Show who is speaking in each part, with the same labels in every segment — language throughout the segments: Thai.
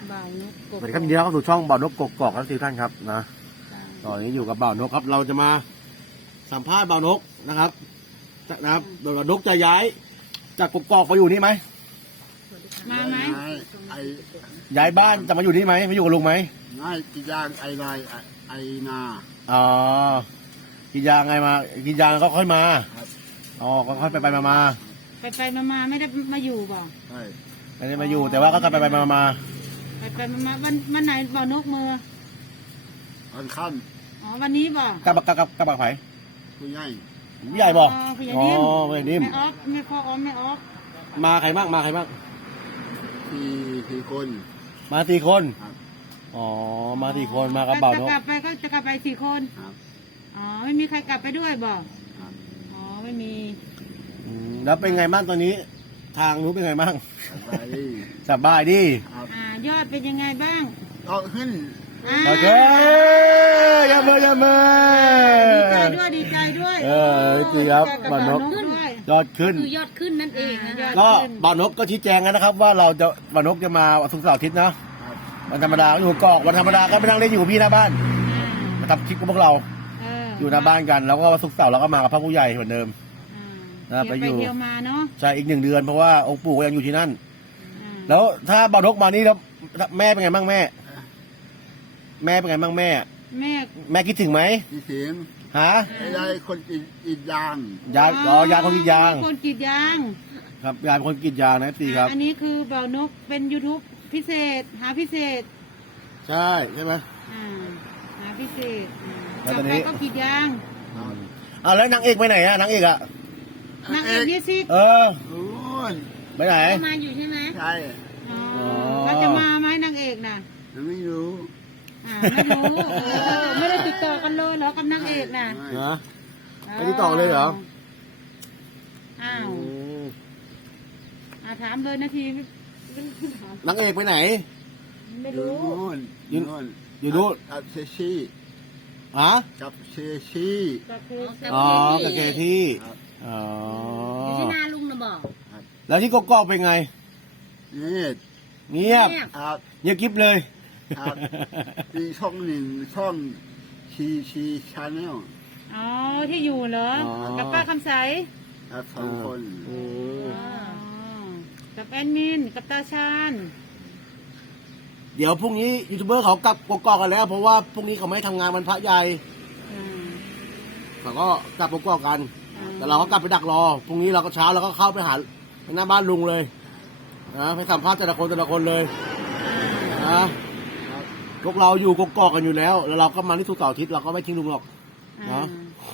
Speaker 1: บ่าวนกก
Speaker 2: สวัสดีครับยินดีต้อนรับเข้าสู่ช่องบ่าวนกกกอกครับทุกท่านครับนะตอนนี้อยู่กับบ่าวนกครับเราจะมาสัมภาษณ์บ่าวนกนะครับโดยบ่าวนกจะย้ายจากกกอกมาอยู่นี่ไหม
Speaker 1: มาไหม
Speaker 2: ย้ายบ้านจะมาอยู่นี่ไหมมาอยู่กับลุงไหม
Speaker 3: ง่ายกี่อย่างไอ้นายไอ้นา
Speaker 2: อ๋อกินยางไงมากินยางก็ค่อยมา
Speaker 3: ครับ
Speaker 2: อ๋อก็ค่อยไปมา
Speaker 1: ไปมาไม่ได้มาอยู่บ่
Speaker 3: ใช่
Speaker 2: ไม่ได้มาอยู่แต่ว่าก็ไปมา
Speaker 1: ไปมาวันไหนบ่าวนกมือ
Speaker 3: อันขั้น
Speaker 1: อ๋อวันนี้บ่
Speaker 2: กับไผ่
Speaker 3: ผู้ใหญ่
Speaker 2: ใหญ่บอก
Speaker 1: ผู้ใหญ่
Speaker 2: อ๋อ
Speaker 1: นิ่ม
Speaker 2: ผู้ใหญ่นิ่ม
Speaker 1: ไม่ออฟไม่พอออมไม่ออฟ
Speaker 2: มาใครบ้างมาใครบ้าง
Speaker 3: ที่คน
Speaker 2: มาสี่คน
Speaker 3: ครับ
Speaker 2: อ๋อมาสี่คนมากับบ่าวนก
Speaker 1: จะกลับไปก็จะกลับไป4 คน
Speaker 3: ครับ
Speaker 1: อ๋อไม่มีใครกลับไปด้วยบ่
Speaker 3: ครับ
Speaker 1: อ๋อไม่มี
Speaker 2: แล้วเป็นไงบ้างตอนนี้ ทางนู้นเป็นไงบ้าง
Speaker 3: สบายดี
Speaker 2: สบายดี
Speaker 3: ครับ
Speaker 1: ยอดเป็นยังไงบ้าง
Speaker 3: ก็ขึ้น
Speaker 2: โอเคยามือยามือ
Speaker 1: ดีใจด้วย
Speaker 2: เออจริงครับบ่าวนก
Speaker 1: ด้วย
Speaker 2: ยอดขึ้น
Speaker 4: คือยอดขึ้นนั่นเองนะ
Speaker 2: ก็บ่าวนกก็ชี้แจงกันนะครับ ว่าเราจะบ่าวนกจะมาวันศุกร์เสาร์อาทิตย์นะครับ วันธรรมดาก็อยู่กอกวันธรรมดาก็ไปนั่งเล่นอยู่กับพี่หน้าบ้านมาทำคลิปกับพวกเราอยู่หน้าบ้านกันแล้วก็วันศุกร์เสาร์เราก็มากับพระผู้ใหญ่เหมือนเดิม ไปอยู่
Speaker 1: เที่ยวมาเนาะ
Speaker 2: ใช่อีก1 เดือนเพราะว่าองค์ปู่ก็ยังอยู่ที่นั่น แล้วถ้าบ่าวนกมานี่แล้วแม่เป็นไงบ้างแม่ แม่เป็นไงบ้างแม่
Speaker 1: แม่
Speaker 2: แม่คิดถึงไหม
Speaker 3: ที่เสียง
Speaker 2: ฮะ
Speaker 3: ไอ้นายคนอีกอย่าง
Speaker 2: ยายยายคนกรีดยาง
Speaker 1: คนกรีดยาง
Speaker 2: ครับยายเป็นคนกรีดยางนะพี่ครับ
Speaker 1: อันนี้คือบ่าวนกเป็น YouTube พิเศษหาพิเศษ
Speaker 2: ใช่ใช่ไหม
Speaker 1: หาพิเศษ
Speaker 2: แล้วตอนนี้
Speaker 1: ต่อไปก็กรีดยาง
Speaker 3: ครับ
Speaker 2: อ้าวแล้วนางเอกไปไหนอะนางเอกอะ
Speaker 1: นางเอกนี่สิ
Speaker 2: เออ
Speaker 3: นู้น
Speaker 2: ไปไหน
Speaker 4: มาอยู่ใช่ไหม
Speaker 3: ใช่
Speaker 1: เขาจะมาไหมนางเอกน่ะ
Speaker 3: ไม่รู้
Speaker 1: ไม่รู้ไม่ได้ติดต่อกันเลยเหรอกับนางเอกน่ะ
Speaker 3: ไม่
Speaker 2: นะ ไม่ได้ต่อเลยเหรอ
Speaker 1: อ้าว
Speaker 2: อืม
Speaker 1: ถามเลยนาที
Speaker 2: นางเอกไปไหน
Speaker 1: ไม่
Speaker 3: อยู่
Speaker 1: รู้
Speaker 3: นู้น
Speaker 2: อยู่
Speaker 3: นู้น
Speaker 2: อยู่นู่น
Speaker 3: กับเชชี่
Speaker 2: ฮะ
Speaker 3: กับเชชี่
Speaker 1: ก็คือ
Speaker 2: อ๋อกับเคที่
Speaker 3: ครับ
Speaker 2: อ๋อ
Speaker 4: อยู่ที่นาลุงนะบอก
Speaker 2: แล้วที่กกอกเป็นไง
Speaker 3: นี่
Speaker 2: เงียบ
Speaker 3: ครับ
Speaker 2: เงียบกริบเลย
Speaker 3: ครับมีช่องหนึ่งช่องชีชาแนล
Speaker 1: อ๋อที่อยู่เหรอ กับป้าคำใส
Speaker 3: ครับ2 คน
Speaker 2: อืม
Speaker 1: อ๋อกับแอดมินกับตาชาญ
Speaker 2: เดี๋ยวพรุ่งนี้ยูทูบเบอร์เขากลับกกอกกันแล้ว เพราะว่าพรุ่งนี้เขาไม่ทำงานวันพระใหญ่
Speaker 1: อืม
Speaker 2: เขาก็กลับกกอกกัน แต่เราก็กลับไปดักรอ พรุ่งนี้เราก็เช้าเราก็เข้าไปหาหน้าบ้านลุงเลยนะไปสัมภาษณ์แต่ละคนเลยนะพวกเราอยู่กกอกกันอยู่แล้ว แล้วเราก็มาที่ศุกร์เสาร์อาทิตย์เราก็ไม่ทิ้งลุงหรอก เนาะ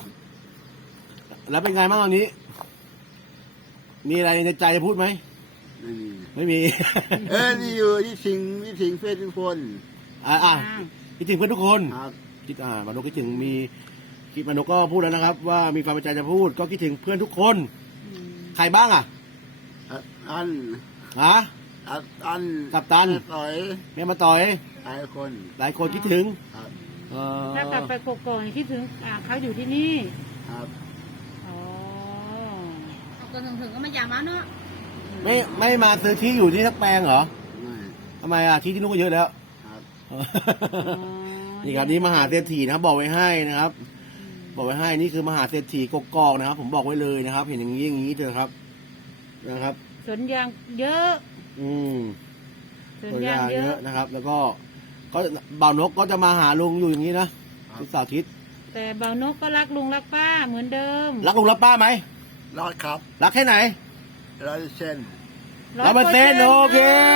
Speaker 2: แล้วเป็นไงบ้างตอนนี้ มีอะไรในใจจะพูดไหม
Speaker 3: ไม่มี
Speaker 2: ไม่มี
Speaker 3: นี่อยู่ที่สิงเฟซทุกคน
Speaker 2: อ่ะคิดถึงเพื่อนทุกคน
Speaker 3: ครับ
Speaker 2: คิดมานกคิดถึงมีคิดมานกก็พูดแล้วนะครับ ว่ามีความในใจจะพูด ก็คิดถึงเพื่อนทุกคน ใครบ้างอ่ะ
Speaker 3: อัน
Speaker 2: ฮะ
Speaker 3: อัน
Speaker 2: กัปตัน
Speaker 3: ต่อย
Speaker 2: แม่มาต่อย
Speaker 3: หลายคน
Speaker 2: หลายคนคิดถึง
Speaker 3: ครับ
Speaker 2: เออ
Speaker 1: ถ้ากลับไปกกอกคิดถึงเขาอยู่ที่นี่
Speaker 3: ครับ
Speaker 1: อ๋อ
Speaker 4: เอาคนถึงก็มาอย่ามาเนาะ
Speaker 2: ไม่มาซื้อที่อยู่ที่ทักแปลงเหรอ
Speaker 3: ไม่
Speaker 2: ทำไมอ่ะที่ที่นู้นก็เยอะแล้ว
Speaker 3: ครับ
Speaker 2: นี่ครับนี่มหาเศรษฐีนะครับบอกไว้ให้นะครับ บอกไว้ให้นี่คือมหาเศรษฐีกกอกนะครับ ผมบอกไว้เลยนะครับ เห็นอย่างนี้เถอะครับนะครับ
Speaker 1: สวนยางเยอะ
Speaker 2: อืม
Speaker 1: สวน
Speaker 2: ตัวยาย
Speaker 1: างเย
Speaker 2: เย
Speaker 1: อะ
Speaker 2: อะนะครับ แล้วก็บ่าวนกก็จะมาหาลุงอยู่อย่างนี้นะทุกเสาร์อาทิตย์
Speaker 1: แต่บ่าวนกก็รักลุงรักป้าเหมือนเดิม
Speaker 2: รักลุงรักป้าไหม
Speaker 3: รอดครับ
Speaker 2: รักแค่ไหน
Speaker 3: 100%
Speaker 2: 100%โอเค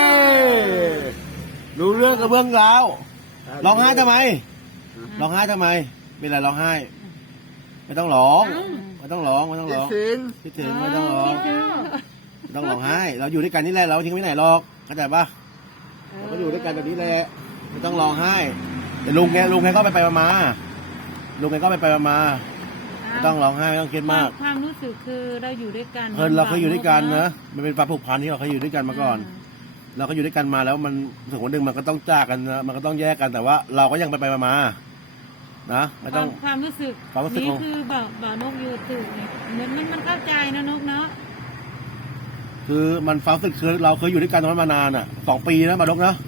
Speaker 2: รู้เรื่องกับเบื้องราวร้องไห้ทำไมร้องไห้ทำไมเป็นไรร้องไห้ ไม่ต้องร้องไม่ต้องร้องไม่ต้องร้อง
Speaker 3: สิง
Speaker 2: คิดถึงไม่ต้องร้อง
Speaker 1: คิดถึง
Speaker 2: ไม่ต้องร้องไห้ เราอยู่ด้วยกันนี่แหละเราทิ้งไม่ไหนหรอกเข้าใจปะเราก็อยู่ด้วยกันแบบนี้แหละไม่ต้องร้องไห้แต่ลุงแกก็ไปมาลุงแกก็ไปมาไม่ต้องร้องไห้ไม่ต้องคิดมาก
Speaker 1: ความรู้สึกคือเราอยู่ด้วยกัน
Speaker 2: เราเคยอยู่ด้วยกันนะมันเป็นความผูกพันที่เราเคยอยู่ด้วยกันมาก่อน เราก็อยู่ด้วยกันมาแล้วมันถึงวันหนึ่งมันก็ต้องจากกันนะมันก็ต้องแยกกันแต่ว่าเราก็ยังไปมานะไม่ต้อง
Speaker 1: ความรู้สึก
Speaker 2: ความรู้สึก
Speaker 1: นี่
Speaker 2: ของ
Speaker 1: คือบ่าวนกอยู่ตึกเนี่ยเหมือนมันเข้าใจนะนกเนาะ
Speaker 2: คือมันความรู้สึกคือเราเคยอยู่ด้วยกันมานานอ่ะ2 ปีนะบาดกนะ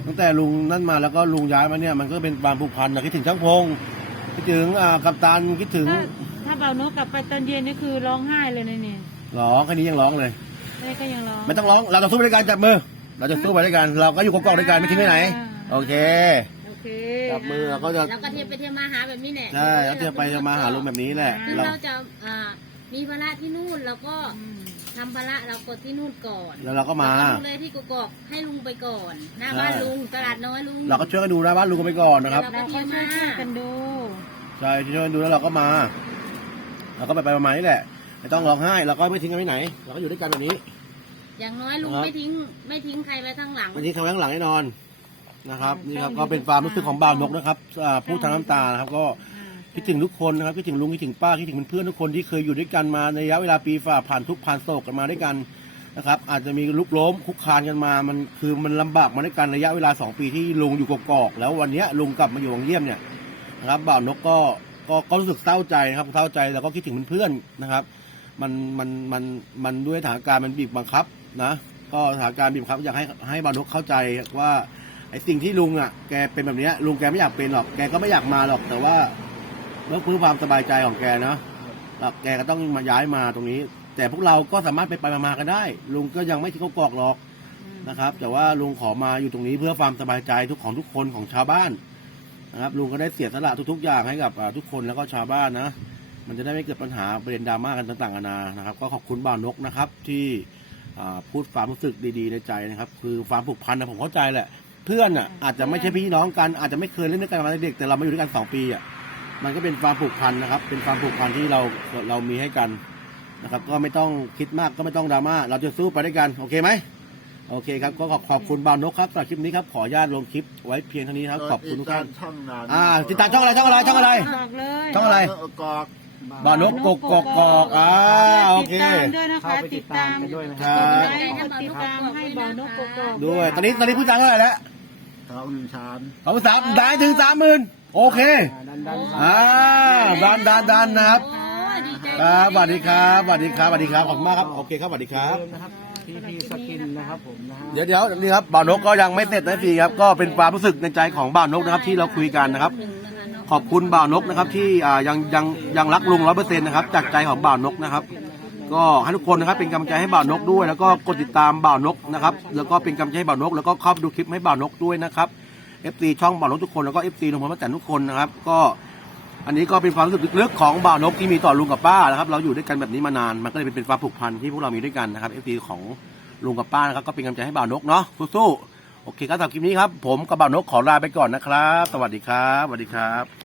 Speaker 2: ตั้งแต่ลุงนั่นมาแล้วก็ลุงย้ายมาเนี่ยมันก็เป็นความผูกพันนะคิดถึงช่างพงคิดถึงกัปตันคิดถึง
Speaker 1: ถ้าเบาโนกกลับไปตอนเย็นนี่คือร้องไห้เลยนะนี่
Speaker 2: ร้องแค่นี้ยังร้องเลย
Speaker 1: แม่ก็ยังร้อง
Speaker 2: ไม่ต้องร้องเราจะสู้ไปด้วยกันจับมือเราจะสู้ไปด้วยกันเราก็อยู่กอกๆด้วยกันไม่ทิ้งไปไหนโอเค
Speaker 1: โอเค
Speaker 2: จับมือเราก็จะ
Speaker 4: แล้วก็เทียบไปเทียบมาหาแบบนี้แหละ
Speaker 2: ใช่แล้วเที่ยวไปเที่ยวมาหาลุงแบบนี้แหละ
Speaker 4: คือ
Speaker 2: เรา
Speaker 4: เราจะมีภาระที่นู่นเราก็ทำภาระเราก็ที่นู่นก่อน
Speaker 2: แล้วเราก็มา
Speaker 4: เรดูเลยที่กกอกให้ลุงไปก่อน หน้าบ้านลุงตลาดน้อยลุง
Speaker 2: เราก็ช่วยกันดูนะบ้านลุงกันไปก่อนนะครับ
Speaker 1: เราก็ช่วยๆกันดู
Speaker 2: ใช่ช่วยกันดูแล้วเราก็มาเราก็ไปประมาณนี้แหละไม่ต้องร้องไห้เราก็ไม่ทิ้งกันไปไหน เราก็อยู่ด้วยกันแบบนี้
Speaker 4: อย่างน้อยลุง
Speaker 2: ครับ
Speaker 4: ไม่ทิ้งใครไว้ข้างหลัง
Speaker 2: ไม่ทิ้งทางข้างหลังแน่นอนนะครับนี่ครับก็เป็นความรู้สึกของบ่าวนกนะครับพูดทางน้ำตานะครับก็คิดถึงทุกคนนะครับคิดถึงลุงคิดถึงป้าคิดถึงเพื่อนๆทุกคนที่เคยอยู่ด้วยกันมาในระยะเวลาปีฝ่าผ่านทุกข์ผ่านโศกกันมาด้วยกันนะครับอาจจะมีลุกล้มคุกคานกันมามันคือมันลำบากมาด้วยกันระยะเวลา2 ปีที่ลุงอยู่กอกๆแล้ววันนี้ลุงกลับมาอยู่วังเยี่ยมเนี่ยนะครับบ่าวนกก็รู้สึกเศร้าใจนะครับเศร้าใจแล้วก็คิดถึงเพื่อนๆนะครับมันด้วยสถานการณ์มันบีบบังคับนะก็สถานการณ์บีบบังคับอยากให้บ่าวนกเข้าใจว่าไอ้สิ่งที่ลุงอ่ะแกเป็นแบบนี้ลุงแกไม่อยากเป็นหรอกแกก็ไม่อยากมาหรอกแต่ว่าเพื่อความสบายใจของแกนะแกก็ต้องมาย้ายมาตรงนี้ แต่พวกเราก็สามารถไปมากันได้ลุงก็ยังไม่ทิ้งกอกหรอกนะครับแต่ว่าลุงขอมาอยู่ตรงนี้เพื่อความสบายใจทุกคนของชาวบ้านนะครับลุงก็ได้เสียสละทุกๆอย่างให้กับทุกคนแล้วก็ชาวบ้านนะมันจะได้ไม่เกิดปัญหาประเด็นดราม่ากันต่างๆนานานะครับก็ขอบคุณบ่าวนกนะครับที่พูดความรู้สึกดีๆในใจนะครับคือความผูกพันนะผมเข้าใจแหละเพื่อนอ่ะอาจจะไม่ใช่พี่น้องกันอาจจะไม่เคยเล่นด้วยกันมาตั้งแต่เด็กแต่เรามาอยู่ด้วยกัน2 ปีอ่ะมันก็เป็นความผูกพันนะครับเป็นความผูกพันที่เรามีให้กันนะครับก็ไม่ต้องคิดมากก็ไม่ต้องดราม่าเราจะสู้ไปด้วยกันโอเคไหมโอเคครับก็ขอบคุณบ่าวนกครับสำหรับคลิปนี้ครับขออนุญาตลงคลิปไว้เพียงเท่านี้ครับขอบคุณทุกท่าน
Speaker 3: ช่องนาน
Speaker 2: ติดตามช่องอะไร
Speaker 1: บอกเลย
Speaker 2: ช่องอะไร
Speaker 3: กอก
Speaker 2: บ่าวนกกกอกโอเค
Speaker 1: ติดตามด้วยนะคะติดตาม
Speaker 5: กันด้วยนะค
Speaker 2: ค
Speaker 5: รั
Speaker 2: รับ
Speaker 1: กดติดตามให้บ่าวนกกกอก
Speaker 2: ด้วยตอนนี้ผู้จ้างเท่าไหร่แล้ว
Speaker 3: เขาหนึ่งชาน
Speaker 2: เขา3ได้ถึง 30,000โอเค ดันนะครับ
Speaker 4: โอ้ดีใจ
Speaker 2: ครับสวัสดีครับสวัสดีครับสวัสดีครับขอบคุณมากครับโอเคครับสวัสดีครับ
Speaker 5: เดิมนะครับทีสกินนะครับผมนะฮะ
Speaker 2: เดี๋ยวนี่ครับบ่าวนกก็ยังไม่เสร็จนะพี่ครับก็เป็นความรู้สึกในใจของบ่าวนกนะครับที่เราคุยกันนะครับ ขอบคุณบ่าวนกนะครับที่ยังรักลุง100%นะครับจากใจของบ่าวนกนะครับ ก็ให้ทุกคนนะครับเป็นกำลังใจให้บ่าวนกด้วย แล้วก็กดติดตามบ่าวนกนะครับแล้วก็เป็นกำลังใจให้บ่าวนกแล้วก็เข้าไปดูคลิปให้บ่าวนกด้วยนะครับ FC ช่องบ่าวนกทุกคนแล้วก็ FC ลุงพลป้าแตนทุกคนนะครับก็อันนี้ก็เป็นความรู้สึกลึกๆของบ่าวนกที่มีต่อลุงกับป้านะครับเราอยู่ด้วยกันแบบนี้มานานมันก็เลยเป็นความผูกพันที่พวกเรามีด้วยกันนะครับ FC ของลุงกับป้านะครับก็เป็นกำลังใจให้บ่าวนกเนาะสู้ๆโอเคครับสำหรับคลิปนี้ครับผมกับบ่าวนกขอลาไปก่อนนะครับสวัสดีครับ